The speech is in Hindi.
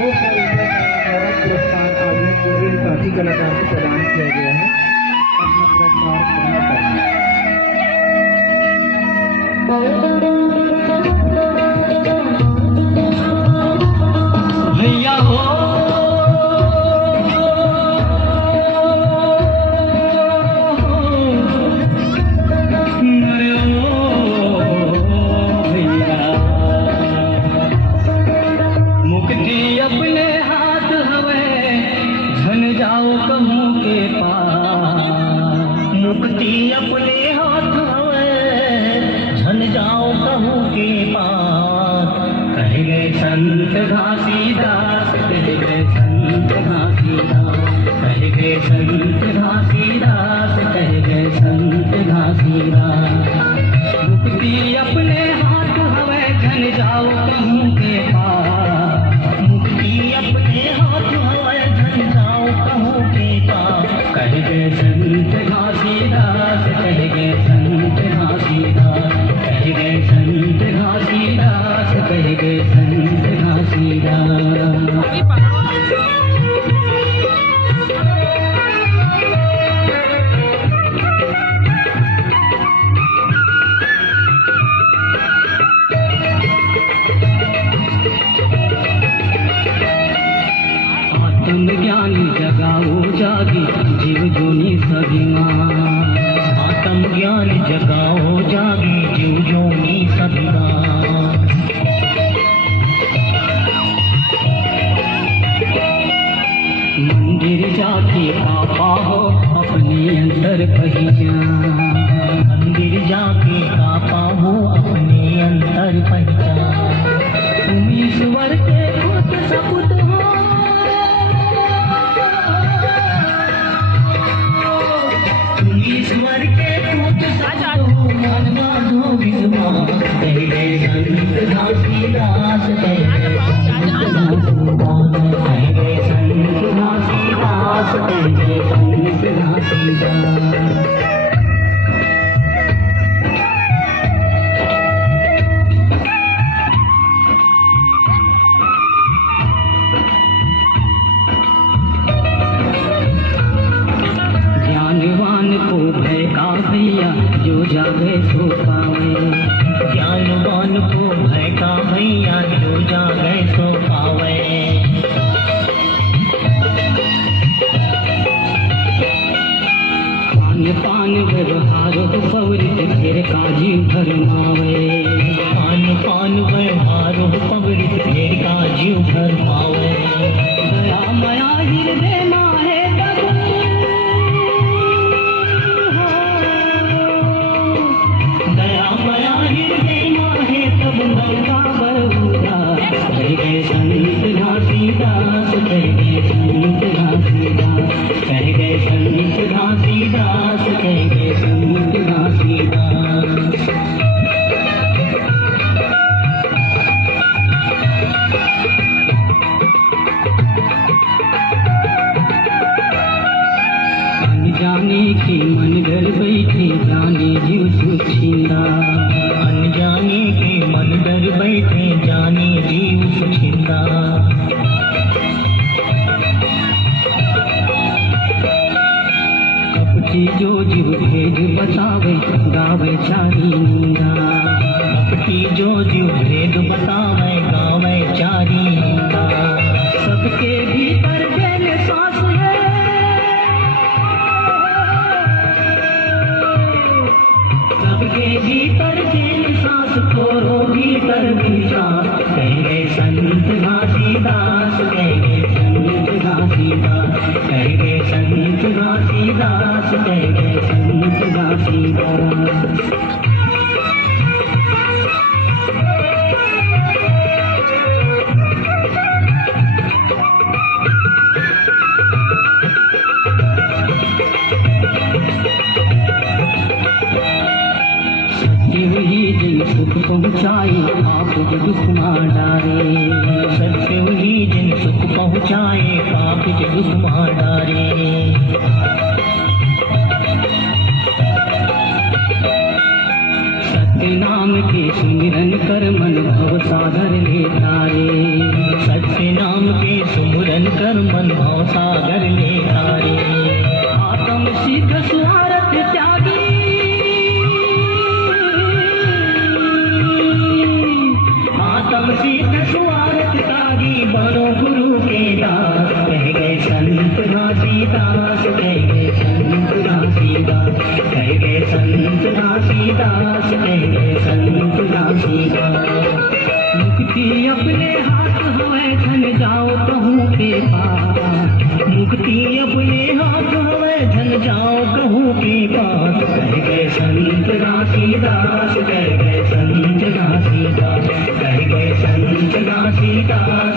पुरस्कार आगे के साथी कलाकार को प्रदान किया गया है। अपना पुरस्कार ग्रहण करना। भैया हो अपने हाथ हवे झन जाओ कहूँ के पास। मुक्ति अपने हाथ हवे झन जाओ कहूँ के पास। कह गए संत घासीदास, कह गए संत घासीदास, कह गए संत घासीदास, कह गए संत घासीदास। मुक्ति अपने हाथ हवे झन जाओ कहूँ के पास। अपने हाथ हवाए झन जाओ कहूँ के पास। कह गए संत घासीदास, कह गए संत घासीदास, कह गए संत घासीदास, कह गए संत घासीदास। आत्मज्ञानी जगाओ जागी जीव जोनी सभिमान। आत्मज्ञान जगाओ जागी जीव जोनी सभिमान। मंदिर जाके पापा हो अपने अंदर पहचान। मंदिर जाके पापा हो अपने अंदर पहचान। तुम ईश्वर के पुत सपुत हो। ईश्वर के पुत सजो मन बांधो विश्वास। कह गए संत घासीदास, कह गए संत घासीदास, कह गए संत घासीदास। भैया जो जागे सो पावे। ज्ञानवान को भय का भैया जो जागे सो पावे। खान पान व्यवहार पवरित फिर काजी भरमावे। खान पान व्यवहार पवरित फिर काजी भरमावे। दया मया हृदय माहे कह गए संत घासीदास, कह गए संत घासीदास, कह गए संत घासीदास, कह गए संत घासीदास। अनजाने के मन डर बैठे जाने जीव सुछिंदा। अनजाने के मन डर बैठे जाने जीव सुछिंदा। कपटी जो जीव भेद बतावे गावे चारी निंदा। कपटी जो जीव भेद बतावे गावे चारी निंदा। सबके भीतर जैन सांस है। सबके भीतर जैन सांस खोरो भीतर विचार। कह गए संत घासीदास, कह गए संत घासीदास, कह गए संत घासीदास, कह गए संत घासीदास। वही जिन सुख पहुँचाए आप जो दुख मार डारे। सत्य वही जिन सुख पहुँचाए आप जो दुख मार डारे। सत्य नाम के सुमिरन कर मन भव सागर ले तारे। सत्य नाम के तन मन भाव सागर में तारे आत्म सिद्ध स्वार्थ त्यागी आत्म सिद्ध स्वार्थ त्यागी बनो गुरु के दास कह गए संत घासीदास कह गए संत घासीदास कह गए संत घासीदास कह गए संत घासीदास मुक्ति अपने हाथ हवे धन जाओ कहूँ के पास मुक्ति अपने हाथ हवे धन जाओ कहूँ के पास कह गए संत घासीदास कह गए संत घासीदास कह गए संत घासीदास